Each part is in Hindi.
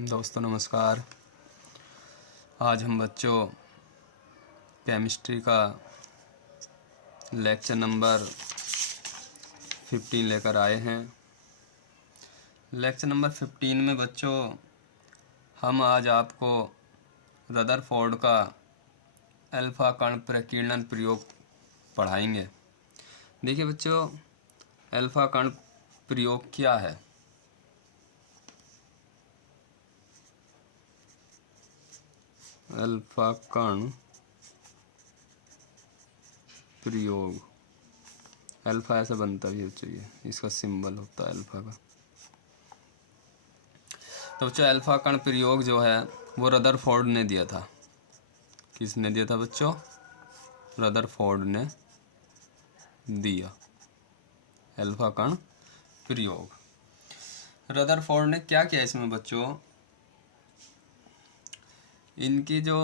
दोस्तों नमस्कार। आज हम बच्चों केमिस्ट्री का लेक्चर नंबर 15 लेकर आए हैं। लेक्चर नंबर 15 में बच्चों हम आज आपको रदरफोर्ड का अल्फा कण प्रकीर्णन प्रयोग पढ़ाएंगे। देखिए बच्चों, अल्फा कण प्रयोग क्या है। अल्फा कण प्रयोग, अल्फा ऐसा बनता भी बच्चों, ये इसका सिंबल होता है अल्फा का। तो बच्चों अल्फा कण प्रयोग जो है वो रदरफोर्ड ने दिया था। किसने दिया था बच्चों? रदरफोर्ड ने दिया अल्फा कण प्रयोग। रदरफोर्ड ने क्या किया इसमें बच्चों, इनकी जो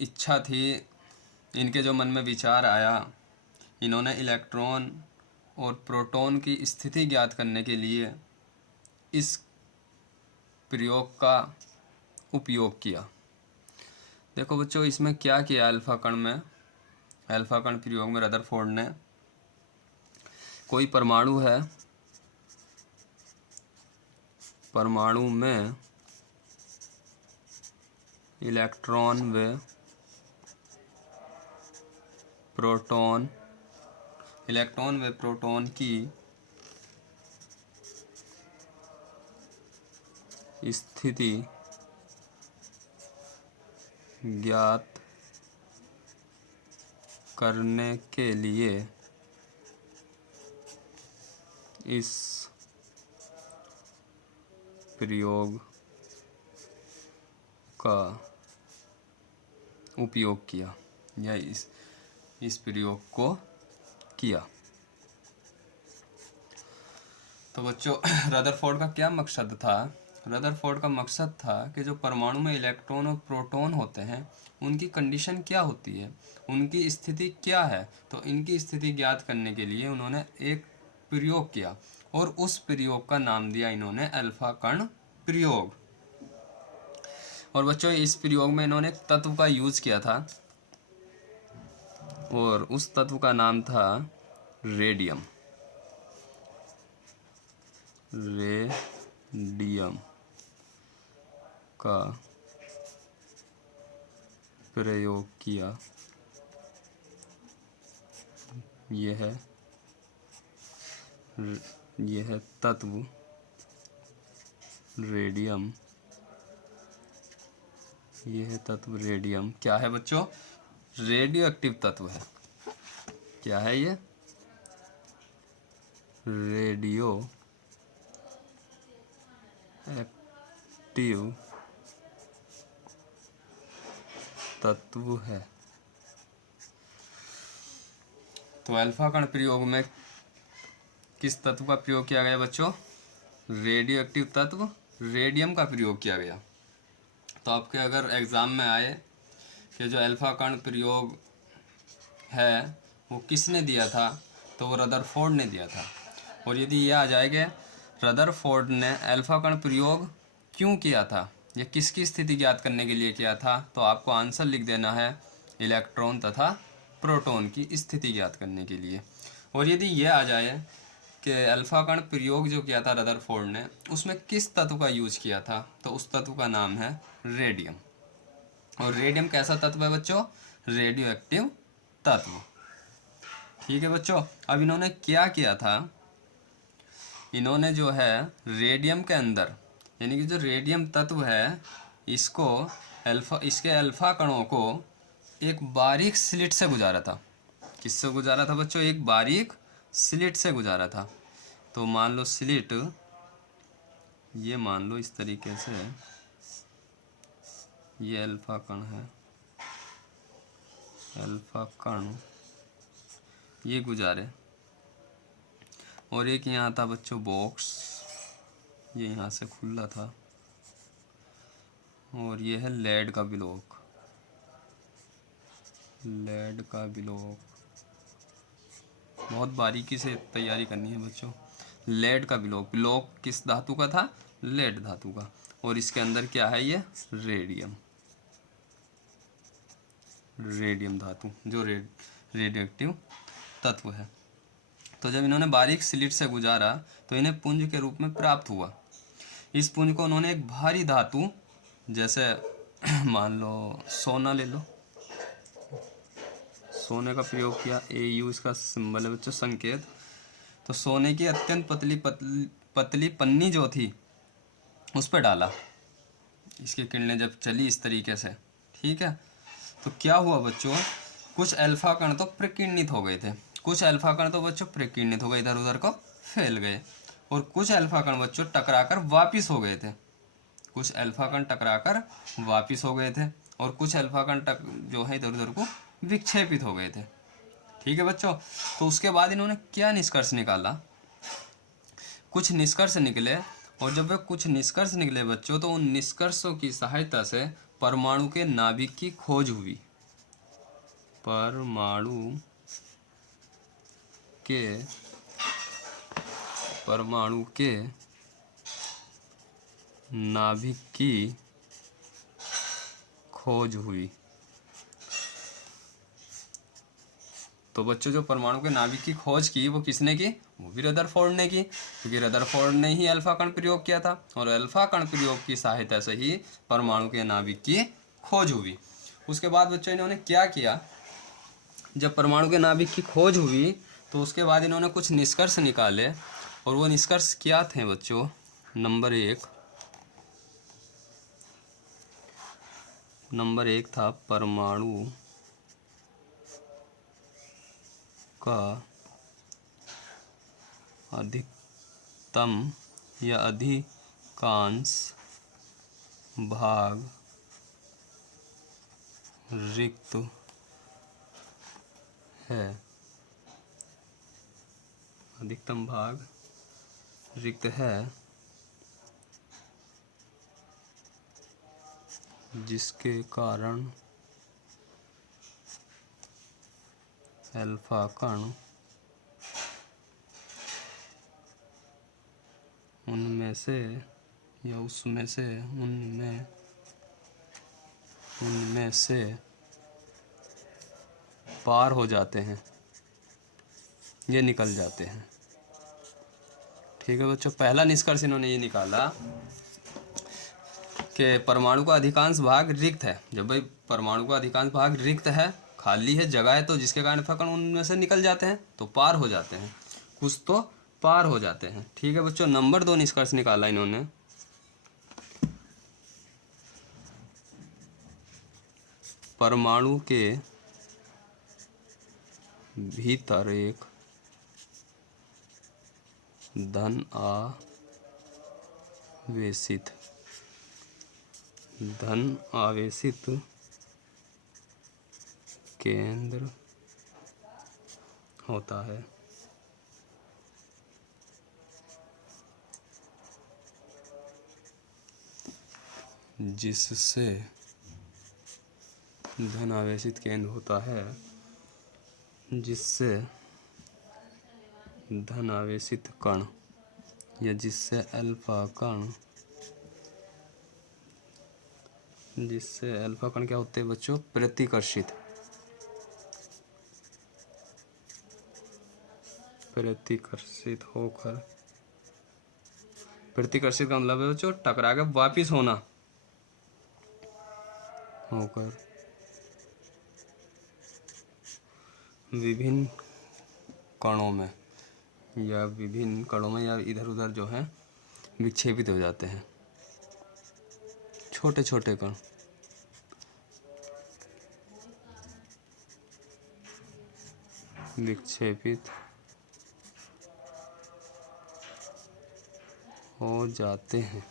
इच्छा थी, इनके जो मन में विचार आया, इन्होंने इलेक्ट्रॉन और प्रोटॉन की स्थिति ज्ञात करने के लिए इस प्रयोग का उपयोग किया। देखो बच्चों, इसमें क्या किया अल्फा कण में, अल्फा कण प्रयोग में रदरफोर्ड ने, कोई परमाणु है, परमाणु में इलेक्ट्रॉन व प्रोटॉन, इलेक्ट्रॉन व प्रोटॉन की स्थिति ज्ञात करने के लिए इस प्रयोग का उपयोग किया, या इस प्रयोग को किया। तो बच्चों रदरफोर्ड का क्या मकसद था? रदरफोर्ड का मकसद था कि जो परमाणु में इलेक्ट्रॉन और प्रोटॉन होते हैं उनकी कंडीशन क्या होती है, उनकी स्थिति क्या है। तो इनकी स्थिति ज्ञात करने के लिए उन्होंने एक प्रयोग किया और उस प्रयोग का नाम दिया इन्होंने अल्फा कण प्रयोग। और बच्चों इस प्रयोग में इन्होंने एक तत्व का यूज किया था और उस तत्व का नाम था रेडियम। रेडियम का प्रयोग किया। यह तत्व रेडियम, यह तत्व रेडियम क्या है बच्चों? रेडियो एक्टिव तत्व है। क्या है ये? रेडियो एक्टिव तत्व है। तो अल्फा कण प्रयोग में किस तत्व का प्रयोग किया गया बच्चों? रेडियो एक्टिव तत्व रेडियम का प्रयोग किया गया। तो आपके अगर एग्ज़ाम में आए कि जो अल्फा कण प्रयोग है वो किसने दिया था, तो वो रदरफोर्ड ने दिया था। और यदि ये आ जाएगा रदरफोर्ड ने अल्फा कण प्रयोग क्यों किया था या किसकी स्थिति ज्ञात करने के लिए किया था, तो आपको आंसर लिख देना है इलेक्ट्रॉन तथा प्रोटॉन की स्थिति ज्ञात करने के लिए। और यदि ये आ जाए कि अल्फा कण प्रयोग जो किया था रदरफोर्ड ने, उसमें किस तत्व का यूज किया था, तो उस तत्व का नाम है रेडियम। और रेडियम कैसा तत्व है बच्चों? रेडियो एक्टिव तत्व। ठीक है बच्चों, अब इन्होंने क्या किया था, इन्होंने जो है रेडियम के अंदर, यानी कि जो रेडियम तत्व है, इसके अल्फा कणों को एक बारीक स्लिट से गुजारा था। किससे गुजारा था बच्चों? एक बारीक स्लिट से गुजारा था। तो मान लो स्लिट, ये मान लो इस तरीके से, ये अल्फा कण है, अल्फा कण ये गुजारे, और एक यहाँ था बच्चों बॉक्स, ये यहाँ से खुला था, और ये है लेड का ब्लॉक, लेड का ब्लॉक। बहुत बारीकी से तैयारी करनी है बच्चों। लेड का ब्लॉक, ब्लॉक किस धातु का था? लेड धातु का, और इसके अंदर क्या है ये रेडियम, रेडियम धातु जो रेडियो एक्टिव तत्व है। तो जब इन्होंने बारीक स्लिट से गुजारा तो इन्हें पुंज के रूप में प्राप्त हुआ। इस पुंज को उन्होंने एक भारी धातु जैसे मान लो सोना ले लो, सोने का प्रयोग किया, AU इसका सिंबल है बच्चों, संकेत। तो सोने की अत्यंत पतली पन्नी जो थी उस पर डाला, इसकी किरणें जब चली इस तरीके से, ठीक है, तो क्या हुआ बच्चों, कुछ अल्फा कण तो प्रकीर्णित हो गए थे, कुछ अल्फा कण तो बच्चों प्रकीर्णित हो गए, इधर उधर को फैल गए, और कुछ अल्फा कण बच्चों टकराकर वापिस हो गए थे, कुछ अल्फा कण टकराकर वापिस हो गए थे, और कुछ अल्फा कण जो है इधर उधर को विक्षेपित हो गए थे। ठीक है बच्चों, तो उसके बाद इन्होंने क्या निष्कर्ष निकाला, कुछ निष्कर्ष निकले, और जब वे कुछ निष्कर्ष निकले बच्चों तो उन निष्कर्षों की सहायता से परमाणु के नाभिक की खोज हुई, परमाणु के नाभिक की खोज हुई। तो बच्चों जो परमाणु के नाभिक की खोज की वो किसने की, वो भी रदरफोर्ड ने की, क्योंकि रदरफोर्ड ने ही अल्फा कण प्रयोग किया था, और अल्फा कण प्रयोग की सहायता से ही परमाणु के नाभिक की खोज हुई। उसके बाद बच्चों इन्होंने क्या किया, जब परमाणु के नाभिक की खोज हुई तो उसके बाद इन्होंने कुछ निष्कर्ष निकाले, और वो निष्कर्ष क्या थे बच्चों, नंबर एक था परमाणु का अधिकतम या अधिकांश भाग रिक्त है, अधिकतम भाग रिक्त है, जिसके कारण अल्फा कण उनमें से या उसमें से उनमें से पार हो जाते हैं, ये निकल जाते हैं। ठीक है बच्चों, पहला निष्कर्ष इन्होंने ये निकाला कि परमाणु का अधिकांश भाग रिक्त है। जब भाई परमाणु का अधिकांश भाग रिक्त है, खाली है, जगह है, तो जिसके कारण अल्फा कण उनमें से निकल जाते हैं, तो पार हो जाते हैं, कुछ तो पार हो जाते हैं। ठीक है बच्चों, नंबर 2 निष्कर्ष निकाला इन्होंने, परमाणु के भीतर एक धन आवेशित केंद्र होता है, जिससे धन आवेशित केंद्र होता है, जिससे धन आवेशित कण या जिससे अल्फा कण क्या होते हैं बच्चों, प्रतिकर्षित होकर, प्रतिकर्षित का मतलब है बच्चों टकरा के वापिस होना, होकर विभिन्न कणों में या इधर उधर जो है विक्षेपित हो जाते हैं, छोटे छोटे कण विक्षेपित हो जाते हैं।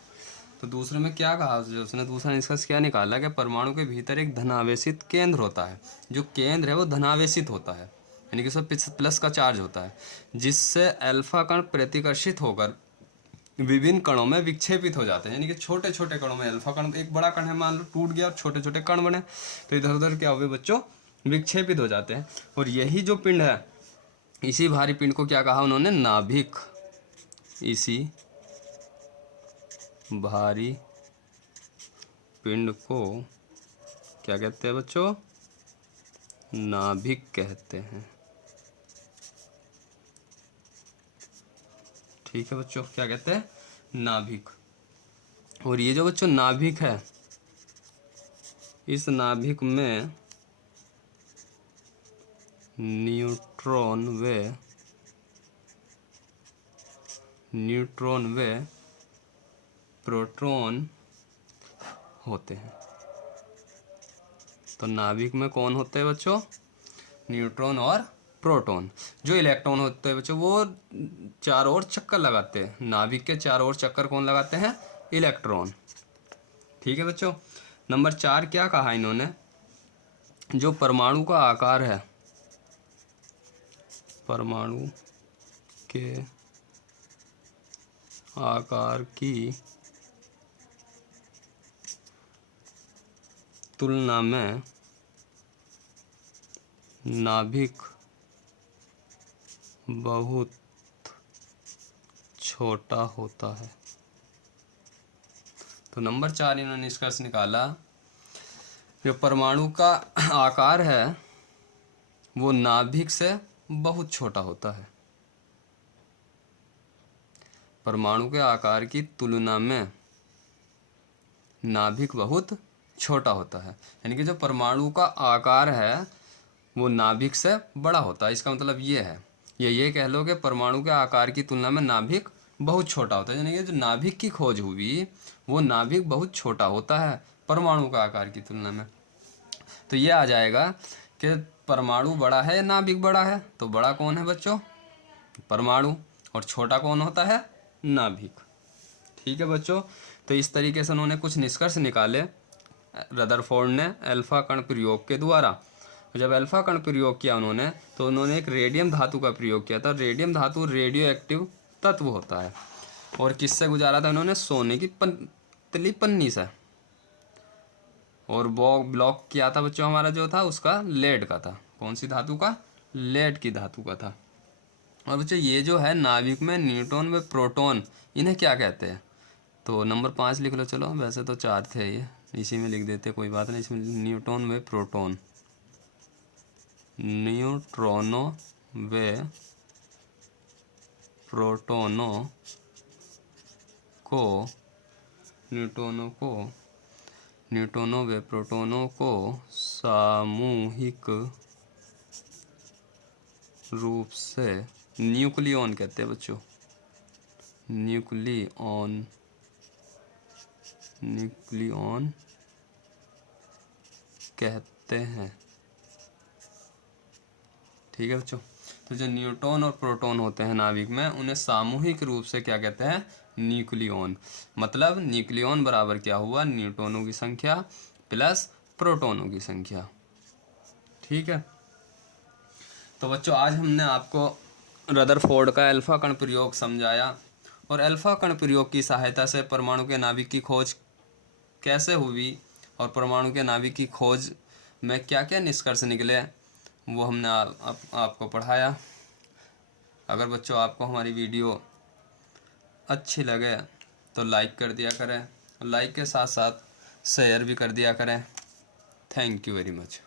तो दूसरे में क्या कहा उसने, दूसरा निष्कर्ष क्या निकाला कि परमाणु के भीतर एक धनावेशित केंद्र होता है, जो केंद्र है वो धनावेशित होता है, यानी कि उसमें प्लस का चार्ज होता है, जिससे अल्फा कण प्रतिकर्षित होकर विभिन्न कणों में विक्षेपित हो जाते हैं, यानी कि छोटे छोटे कणों में अल्फा कण, एक बड़ा कण है मान लो टूट गया और छोटे छोटे कण बने, तो इधर उधर क्या हुए बच्चों, विक्षेपित हो जाते हैं। और यही जो पिंड है, इसी भारी पिंड को क्या कहा उन्होंने, नाभिक। इसी भारी पिंड को क्या कहते हैं बच्चों? नाभिक कहते हैं। ठीक है बच्चों, क्या कहते हैं? नाभिक। और ये जो बच्चों नाभिक है, इस नाभिक में न्यूट्रॉन व प्रोटॉन होते हैं। तो नाभिक में कौन होते हैं बच्चों? न्यूट्रॉन और प्रोटॉन। जो इलेक्ट्रॉन होते हैं बच्चों वो चारों ओर चक्कर लगाते हैं। नाभिक के चारों ओर चक्कर कौन लगाते हैं? इलेक्ट्रॉन। ठीक है बच्चों। नंबर 4 क्या कहा इन्होंने? जो परमाणु का आकार है, परमाणु के आकार की तुलना में नाभिक बहुत छोटा होता है। तो नंबर 4 इन्होंने निष्कर्ष निकाला, जो परमाणु का आकार है वो नाभिक से बहुत छोटा होता है। परमाणु के आकार की तुलना में नाभिक बहुत छोटा होता है। यानी कि जो परमाणु का आकार है वो नाभिक से बड़ा होता है। इसका मतलब ये है, ये कह लो कि परमाणु के आकार की तुलना में नाभिक बहुत छोटा होता है। यानी कि जो नाभिक की खोज हुई वो नाभिक बहुत छोटा होता है परमाणु का आकार की तुलना में। तो ये आ जाएगा कि परमाणु बड़ा है या नाभिक बड़ा है? तो बड़ा कौन है बच्चों? परमाणु। और छोटा कौन होता है? नाभिक। ठीक है बच्चों। तो इस तरीके से उन्होंने कुछ निष्कर्ष निकाले रदरफोर्ड ने अल्फा कण प्रयोग के द्वारा। जब अल्फा कण प्रयोग किया उन्होंने, तो उन्होंने एक रेडियम धातु का प्रयोग किया था। रेडियम धातु रेडियो एक्टिव तत्व होता है। और किससे गुजारा था उन्होंने? सोने की पतली पन्नी से। और ब्लॉक किया था बच्चों हमारा जो था उसका लेड का था। कौन सी धातु का? लेड की धातु का था। और बच्चों ये जो है नाभिक में न्यूट्रॉन व प्रोटॉन, इन्हें क्या कहते हैं? तो नंबर 5 लिख लो। चलो, वैसे तो 4 थे, ये इसी में लिख देते, कोई बात नहीं। इसमें न्यूट्रॉन व प्रोटॉन, न्यूट्रॉनों व प्रोटॉनों को सामूहिक रूप से न्यूक्लियॉन कहते हैं बच्चों। न्यूक्लियॉन कहते हैं। ठीक है बच्चों। तो जो न्यूट्रॉन और प्रोटॉन होते हैं नाभिक में, उन्हें सामूहिक रूप से क्या कहते हैं? न्यूक्लियॉन। मतलब न्यूक्लियॉन बराबर क्या हुआ? न्यूट्रॉनों की संख्या प्लस प्रोटॉनों की संख्या। ठीक है। तो बच्चों आज हमने आपको रदरफोर्ड का अल्फा कण प्रयोग समझाया, और अल्फा कण प्रयोग की सहायता से परमाणु के नाभिक की खोज कैसे हुई और परमाणु के नाभिक की खोज में क्या क्या निष्कर्ष निकले वो हमने आपको पढ़ाया। अगर बच्चों आपको हमारी वीडियो अच्छी लगे तो लाइक कर दिया करें, लाइक के साथ साथ शेयर भी कर दिया करें। Thank you very much.